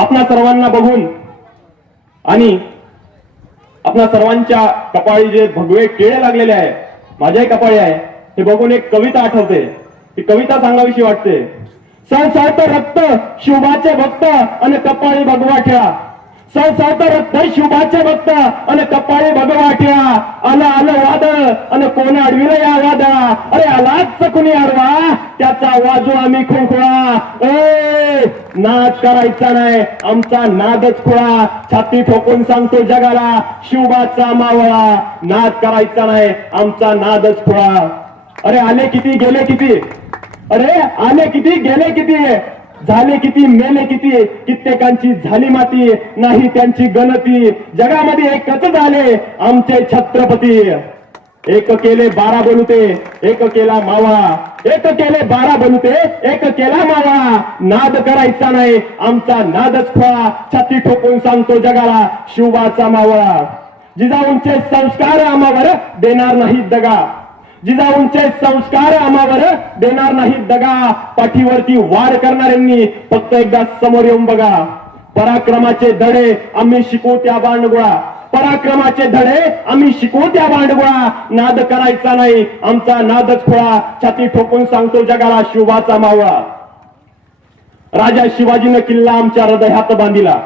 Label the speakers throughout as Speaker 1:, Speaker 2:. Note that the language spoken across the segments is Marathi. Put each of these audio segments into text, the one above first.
Speaker 1: आपणा सर्वांना बघून आणि आपणा सर्वांच्या कपाळी जे भगवे केळे लागलेले आहे माझ्याही कपाळी आहे हे बघून एक कविता आठवते. ती कविता सांगावीशी वाटते. सळसळत रक्त शुभाचे भक्त आणि कपाळी भगवा ठेवा. सळसळत रक्त शुभाचे भक्त. आणि कपाळी भगवा ठेवा आलं आलं वादळ आणि कोण अडविलं या वादळा अरे आलाच कुणी अडवा त्याचा वाजू आम्ही खुळखुळा ए नाद करायचा नाही. आमचा नादच खुळा. छाती ठोकून सांगतो जगाला शिवबाचा मावळा. नाद करायचा नाही. आमचा नादच खुळा. अरे आले किती? गेले किती? अरे आले किती? गेले किती? झाले किती मेले किती कित्येकांची झाली माती नाही त्यांची गणती. जगामध्ये एकच झाले आमचे छत्रपती. एक केले बारा बलुते एक केला मावळा एक केले बारा बलुते एक केला मावळा नाद करायचा नाही आमचा नादच खोळा. छाती ठोकून सांगतो जगाला शिवाचा मावळा. जिजाऊंचे संस्कार आम्हावर देणार नाहीत दगा. जिजाऊंचे संस्कार आम्हावर देणार नाहीत दगा पाठीवरती वार करणाऱ्यांनी फक्त एकदा समोर येऊन बघा. पराक्रमाचे धडे आम्ही शिकू त्या बांडगुळा पराक्रमाचे धडे आम्ही शिकू त्या बांडगुळा नाद करायचा नाही. आमचा नादच खोळा. छाती ठोकून सांगतो जगाला शिवाचा मावळा. राजा शिवाजीनं किल्ला आमच्या हृदयात बांधिला.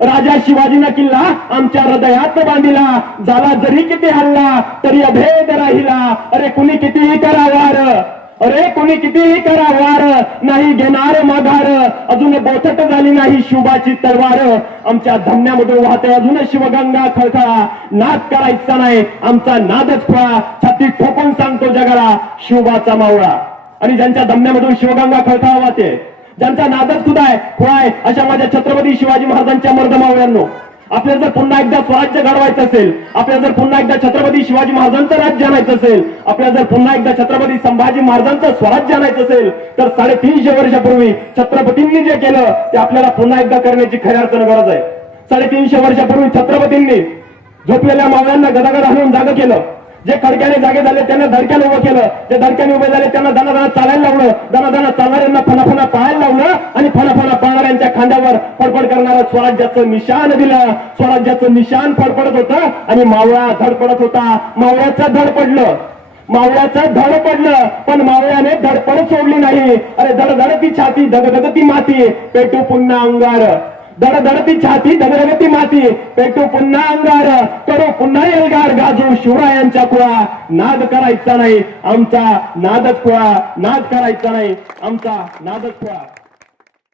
Speaker 1: राजा शिवाजीनं किल्ला आमच्या हृदयात बांधिला. झाला जरी किती हल्ला तरी अभेद राहिला. अरे कुणी कितीही करावार अरे कुणी कितीही करावार नाही घेणार माघार. अजून बोथट झाली नाही शिवबाची तलवार. आमच्या धमन्यामधून वाहते अजून शिवगंगा खळखळा. नाद करायचा नाही आमचा नादच खोळा. छाती ठोकून सांगतो जगाला शिवबाचा मावळा. आणि ज्यांच्या धमन्यामधून शिवगंगा खळखळा वाहते ज्यांचा नादच सुद्धा आहे खुळाय अशा माझ्या छत्रपती शिवाजी महाराजांच्या मर्दमावळ्यांनो आपल्याला जर पुन्हा एकदा स्वराज्य घडवायचं असेल आपल्याला जर पुन्हा एकदा छत्रपती शिवाजी महाराजांचं राज्य आणायचं असेल आपल्याला जर पुन्हा एकदा छत्रपती संभाजी महाराजांचं स्वराज्य आणायचं असेल तर साडेतीनशे वर्षापूर्वी छत्रपतींनी जे केलं ते आपल्याला पुन्हा एकदा करण्याची खऱ्या अर्थानं गरज आहे. साडेतीनशे वर्षापूर्वी छत्रपतींनी झोपलेल्या मावळ्यांना गदागद हलवून जागं केलं. जे खडक्याने जागे झाले त्यांना धडक्याने उभं केलं. जे धडक्याने उभे झाले त्यांना दाना चालायला लावलं. दाना चालणाऱ्यांना फना पाहायला लावलं आणि फना पाहणाऱ्यांच्या खांद्यावर फडफड करणारं स्वराज्याचं निशान दिलं. स्वराज्याचं निशान फडफडत होतं आणि मावळा धडपडत होता. मावळ्याचं धड पडलं. मावळ्याचं धड पडलं पण मावळ्याने धडपड सोडली नाही. अरे धडधडती छाती धगधग ती माती. पेटू पुन्हा अंगार. धडधडती छाती धगधगती माती. पेटू पुन्हा अंगार करू पुन्हा एल्गार. गाजू शिवरायांच्या कुळा. नाद करायचा नाही. आमचा नादच कुळा. नाद करायचा नाही. आमचा नादच कुळा.